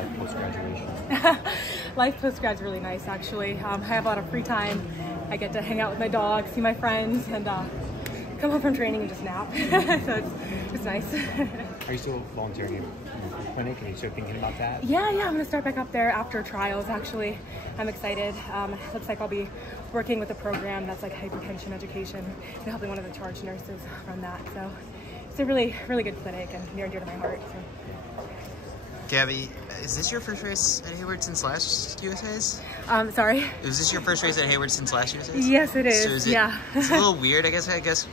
life post-graduation? Life post-grad is really nice, actually. I have a lot of free time. I get to hang out with my dog, see my friends, and come home from training and just nap. So it's nice. Are you still volunteering in the clinic? Are you still thinking about that? Yeah, I'm going to start back up there after trials, actually. I'm excited. Looks like I'll be working with a program that's like hypertension education and helping one of the charge nurses run that. So it's a really, really good clinic and near and dear to my heart. So. Gabby, is this your first race at Hayward since last USA's? Sorry? Was this your first race at Hayward since last USA's? Yes, it is. So is it, yeah. It's a little weird, I guess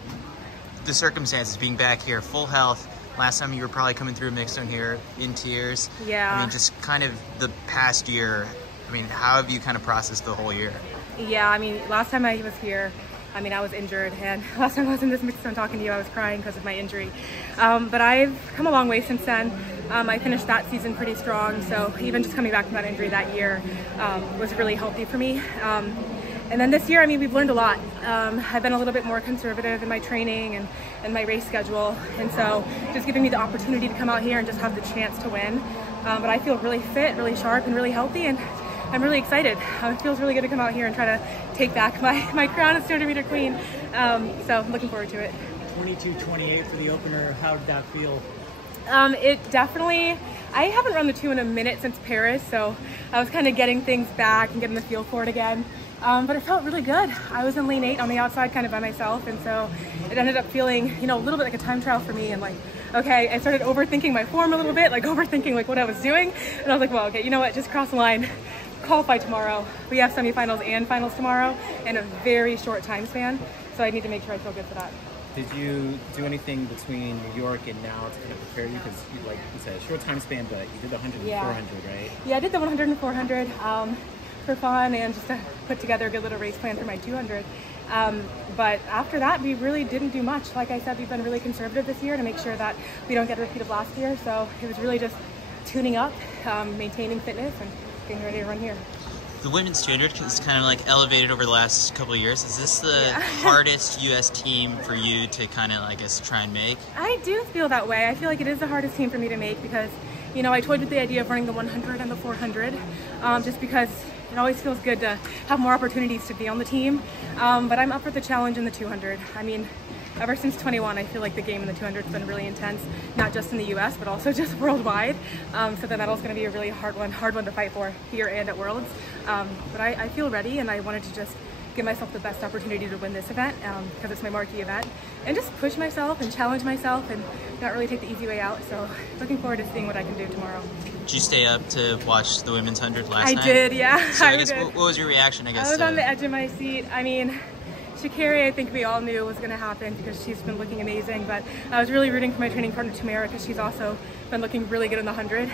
the circumstances, being back here, full health. Last time you were probably coming through Mixstone here in tears. Yeah. I mean, just kind of the past year, I mean, how have you kind of processed the whole year? Yeah, I mean, last time I was here, I mean, I was injured, and last time I was in this Mixstone talking to you, I was crying because of my injury. But I've come a long way since then. I finished that season pretty strong, so even just coming back from that injury that year was really healthy for me. And then this year, I mean, we've learned a lot. I've been a little bit more conservative in my training and my race schedule, and so just giving me the opportunity to come out here and just have the chance to win. But I feel really fit, really sharp, and really healthy, and I'm really excited. It feels really good to come out here and try to take back my crown as 200-meter queen. So I'm looking forward to it. 22:28 for the opener. How did that feel? It definitely, I haven't run the 2 in a minute since Paris, so I was kind of getting things back and getting the feel for it again. But it felt really good. I was in lane 8 on the outside kind of by myself, and so it ended up feeling, you know, a little bit like a time trial for me, and like, okay, I started overthinking my form a little bit, like overthinking like what I was doing, and I was like, well, okay, you know what, just cross the line, qualify tomorrow. We have semifinals and finals tomorrow in a very short time span, so I need to make sure I feel good for that. Did you do anything between New York and now to kind of prepare you? Because, like you said, short time span, but you did the 100 and 400, right? Yeah, I did the 100 and 400 for fun and just to put together a good little race plan for my 200. But after that, we really didn't do much. Like I said, we've been really conservative this year to make sure that we don't get a repeat of last year. So it was really just tuning up, maintaining fitness, and getting ready to run here. The women's 200 is kind of like elevated over the last couple of years. Is this the hardest U.S. team for you to kind of, I guess, try and make? I do feel that way. I feel like it is the hardest team for me to make because, you know, I toyed with the idea of running the 100 and the 400 just because it always feels good to have more opportunities to be on the team. But I'm up for the challenge in the 200. I mean, ever since 21, I feel like the game in the 200 has been really intense, not just in the US, but also just worldwide. So the medal's going to be a really hard one to fight for here and at Worlds. But I feel ready, and I wanted to just give myself the best opportunity to win this event because it's my marquee event, and just push myself and challenge myself and not really take the easy way out. So looking forward to seeing what I can do tomorrow. Did you stay up to watch the women's 100 last night? I did, yeah. So I guess what was your reaction, I guess? I was on the edge of my seat. I mean, Sha'Carri, I think we all knew was going to happen because she's been looking amazing, but I was really rooting for my training partner Tamara because she's also been looking really good in the 100.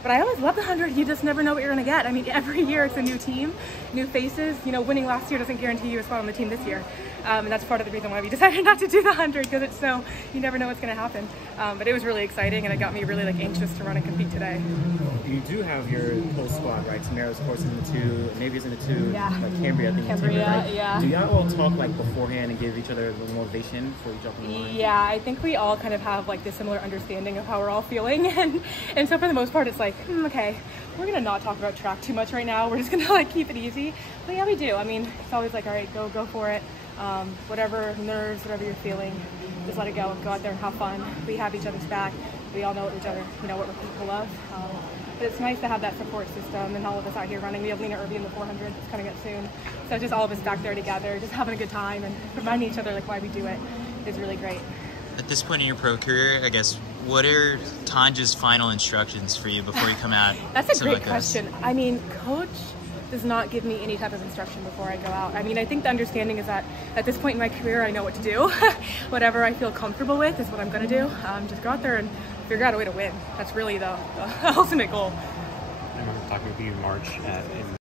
But I always love the 100. You just never know what you're going to get. I mean, every year it's a new team, new faces. You know, winning last year doesn't guarantee you a spot on the team this year. And that's part of the reason why we decided not to do the 100 because it's so, you never know what's going to happen. But it was really exciting, and it got me really like anxious to run and compete today. You do have your whole squad, right? Tamara's, of course, in the 2, Navy's in the 2, Yeah. Cambria, I think, Cambria, right? yeah. Do y'all all talk like beforehand and give each other a little motivation before you jump in the line? Yeah, I think we all kind of have like this similar understanding of how we're all feeling, and so for the most part, it's like, okay, we're gonna not talk about track too much right now. We're just gonna like keep it easy. But yeah, we do. I mean, it's always like, all right, go for it. Whatever nerves, whatever you're feeling, just let it go. Go out there and have fun. We have each other's back. We all know what each other, you know, what we're capable of. But it's nice to have that support system and all of us out here running. We have Lena Irby in the 400 that's coming up soon. So just all of us back there together, just having a good time and reminding each other like why we do it is really great. At this point in your pro career, I guess, what are Tanja's final instructions for you before you come out? That's a great question. I mean, Coach does not give me any type of instruction before I go out. I mean, I think the understanding is that at this point in my career, I know what to do. Whatever I feel comfortable with is what I'm going to do. Just go out there and figure out a way to win. That's really the ultimate goal. I remember talking with you in March in